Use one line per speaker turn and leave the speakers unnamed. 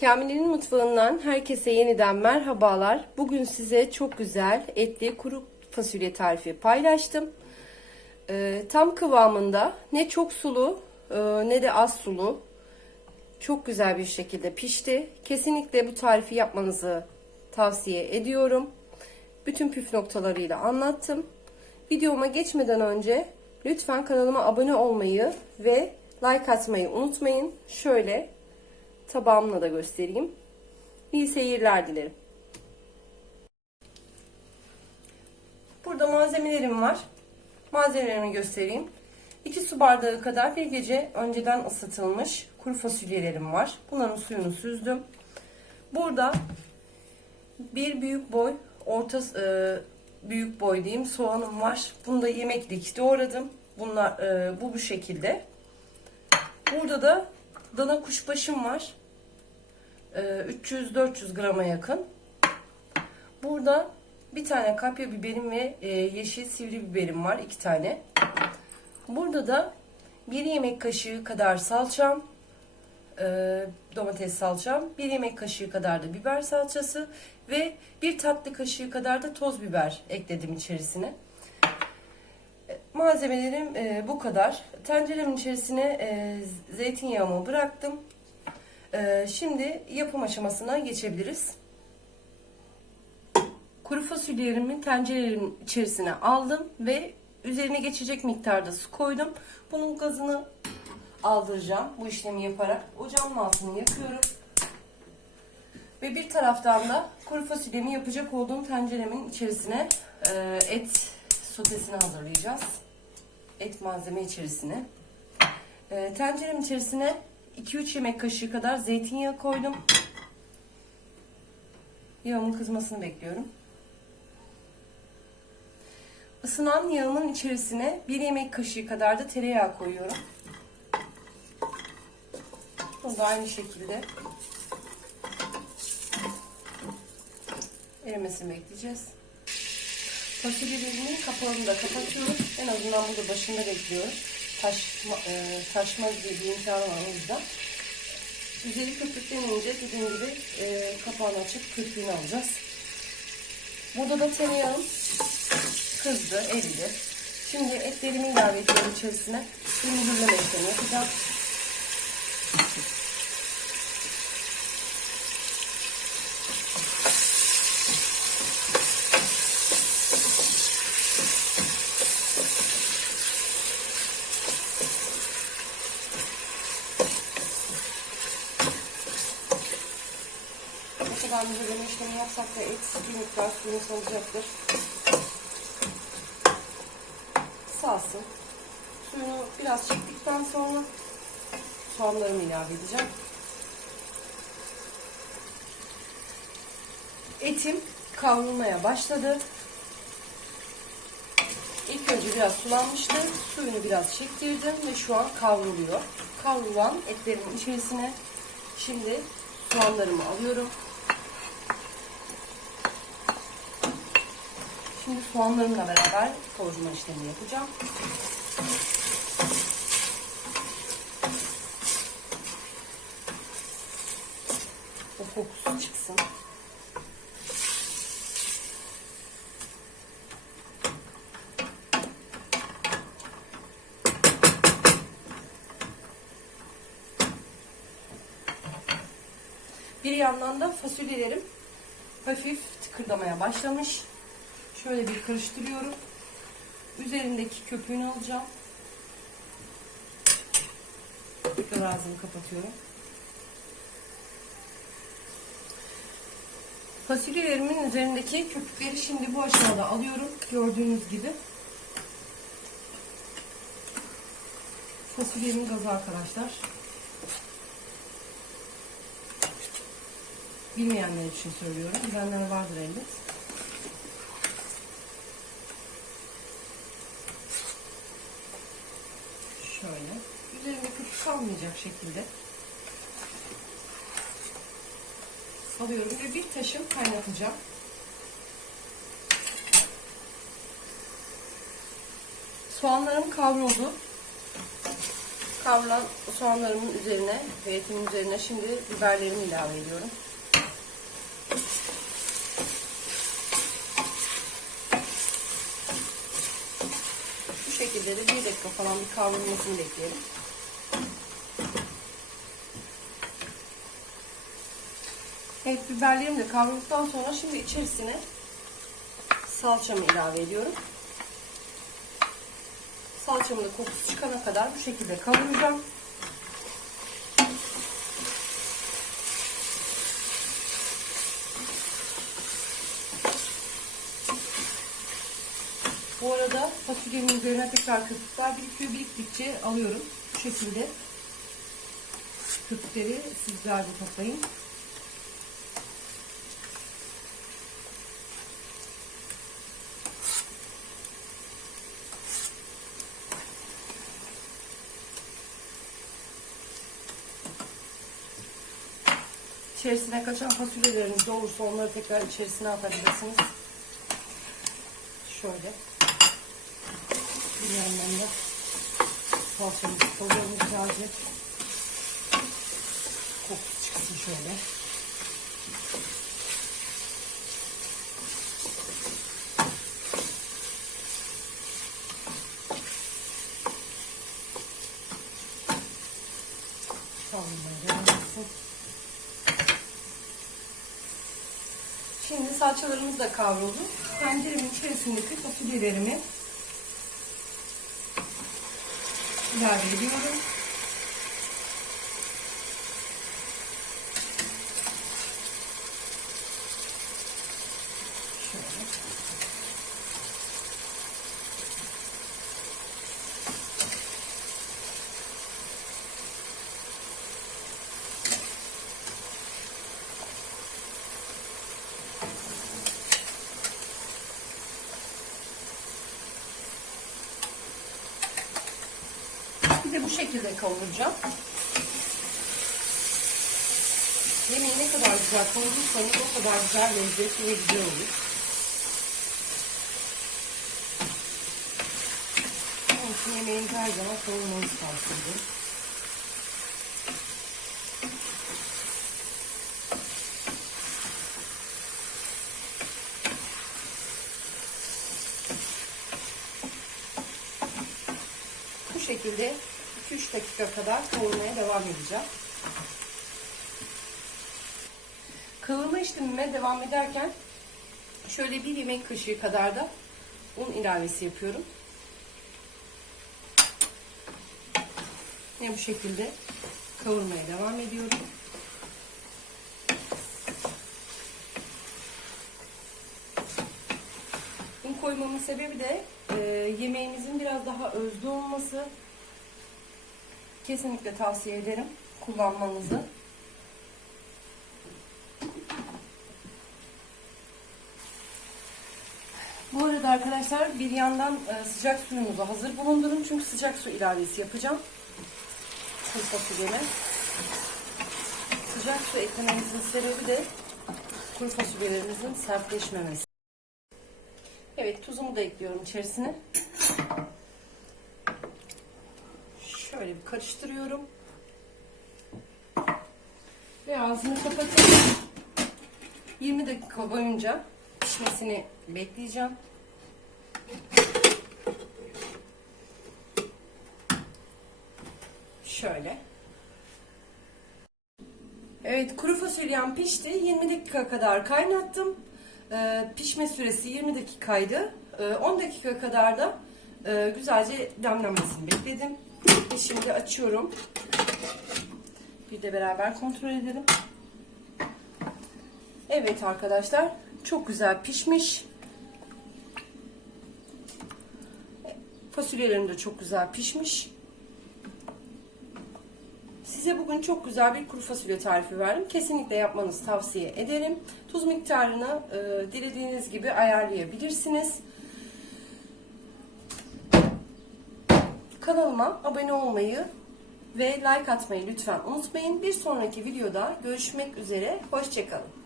Kamil'in mutfağından herkese yeniden merhabalar. Bugün size çok güzel etli kuru fasulye tarifi paylaştım. Ee, tam kıvamında ne çok sulu e, ne de az sulu. Çok güzel bir şekilde pişti. Kesinlikle bu tarifi yapmanızı tavsiye ediyorum. Bütün püf noktalarıyla anlattım. Videoma geçmeden önce lütfen kanalıma abone olmayı ve like atmayı unutmayın. Şöyle tabağımla da göstereyim. İyi seyirler dilerim. Burada malzemelerim var. Malzemelerimi göstereyim. 2 su bardağı kadar bir gece önceden ısıtılmış kuru fasulyelerim var. Bunların suyunu süzdüm. Burada bir büyük boy, orta e, büyük boy diyeyim soğanım var. Bunu da yemeklik doğradım. Bunlar e, bu bu şekilde. Burada da dana kuşbaşım var. E, 300-400 grama yakın. Burada bir tane kapya biberim ve e, yeşil sivri biberim var. iki tane. Burada da bir yemek kaşığı kadar salçam, e, domates salçam, bir yemek kaşığı kadar da biber salçası ve bir tatlı kaşığı kadar da toz biber ekledim içerisine. E, Malzemelerim bu kadar. Tenceremin içerisine zeytinyağımı bıraktım. E, şimdi yapım aşamasına geçebiliriz. Kuru fasulyelerimi tencerelerin içerisine aldım ve üzerine geçecek miktarda su koydum. Bunun gazını aldıracağım bu işlemi yaparak. Ocağın altını yakıyorum. Ve bir taraftan da kuru fasulyemi yapacak olduğum tenceremin içerisine e, et sotesini hazırlayacağız. Et malzeme içerisine. E, tenceremin içerisine 2-3 yemek kaşığı kadar zeytinyağı koydum. Yağımın kızmasını bekliyorum. Isınan yağımın içerisine bir yemek kaşığı kadar da tereyağı koyuyorum. Bu da aynı şekilde erimesini bekleyeceğiz. Fasulyelerimin kapağını da kapatıyorum. En azından burada başında bekliyorum. Taşma, e, taşma gibi bir imkanı var o yüzden. Üzeri köpüklenince dediğim gibi e, kapağını açıp köpüğünü alacağız. Burada da tereyağım kızdı, eridi. Şimdi etlerimi ilave ediyorum içerisine. Bir mühürleme işlemi yapacağım. Ne kadar mühürleme işlemi yapsak da et bir miktar suyunu salacaktır. salsın. Suyunu biraz çektikten sonra soğanlarımı ilave edeceğim. Etim kavrulmaya başladı. İlk önce biraz sulanmıştı. Suyunu biraz çektirdim ve şu an kavruluyor. Kavrulan etlerimin içerisine şimdi soğanlarımı alıyorum. Şimdi soğanlarımla beraber kavurma işlemi yapacağım. O kokusu çıksın. Bir yandan da fasulyelerim hafif tıkırdamaya başlamış. Şöyle bir karıştırıyorum. Üzerindeki köpüğünü alacağım. Tekrar ağzını kapatıyorum. Fasulyelerimin üzerindeki köpükleri şimdi bu aşamada alıyorum. Gördüğünüz gibi. Fasulyemin gazı arkadaşlar. Bilmeyenler için söylüyorum. Bilenler vardır elbet. Kalmayacak şekilde alıyorum ve bir taşım kaynatacağım. Soğanlarım kavruldu. Kavrulan soğanlarımın üzerine ve üzerine şimdi biberlerimi ilave ediyorum. Bu şekilde de bir dakika falan bir kavrulmasını bekleyelim. Evet biberlerim de kavrulduktan sonra şimdi içerisine salçamı ilave ediyorum. Salçamın da kokusu çıkana kadar bu şekilde kavuracağım. Bu arada fasulyenin üzerine tekrar köpükler birikiyor. Biriktikçe alıyorum. Bu şekilde köpükleri sizler de toplayın. İçerisine kaçan fasulyeleriniz olursa onları tekrar içerisine atabilirsiniz. Şöyle. Bir yandan da salçamızı koyuyoruz güzelce. Kokusu çıksın şöyle. Kavrulmaya devam Şimdi salçalarımız da kavruldu. Tenceremin içerisindeki fasulyelerimi ilave ediyorum. Şöyle. Bir de bu şekilde kavuracağım. Yemeği ne kadar güzel kavurursanız o kadar güzel lezzetli ve güzel olur. Onun için her zaman kavurmanızı tavsiye ederim. Şekilde 2-3 dakika kadar kavurmaya devam edeceğim. Kavurma işlemime devam ederken şöyle bir yemek kaşığı kadar da un ilavesi yapıyorum. Yine bu şekilde kavurmaya devam ediyorum. Un koymamın sebebi de e, yemeğimizin biraz daha özlü olması. Kesinlikle tavsiye ederim kullanmanızı. Bu arada arkadaşlar bir yandan e, sıcak suyumuzu hazır bulundurun. Çünkü sıcak su ilavesi yapacağım. Kuru fasulyeme. Sıcak su eklememizin sebebi de kuru fasulyelerimizin sertleşmemesi. Evet tuzumu da ekliyorum içerisine. Şöyle bir karıştırıyorum. Ve ağzını kapatıp 20 dakika boyunca pişmesini bekleyeceğim. Şöyle. Evet kuru fasulyem pişti. 20 dakika kadar kaynattım. Ee, pişme süresi 20 dakikaydı. Ee, 10 dakika kadar da e, güzelce demlenmesini bekledim. Şimdi açıyorum. Bir de beraber kontrol edelim. Evet arkadaşlar çok güzel pişmiş. Fasulyelerim de çok güzel pişmiş. Size bugün çok güzel bir kuru fasulye tarifi verdim. Kesinlikle yapmanızı tavsiye ederim. Tuz miktarını e, dilediğiniz gibi ayarlayabilirsiniz. Kanalıma abone olmayı ve like atmayı lütfen unutmayın. Bir sonraki videoda görüşmek üzere. Hoşçakalın.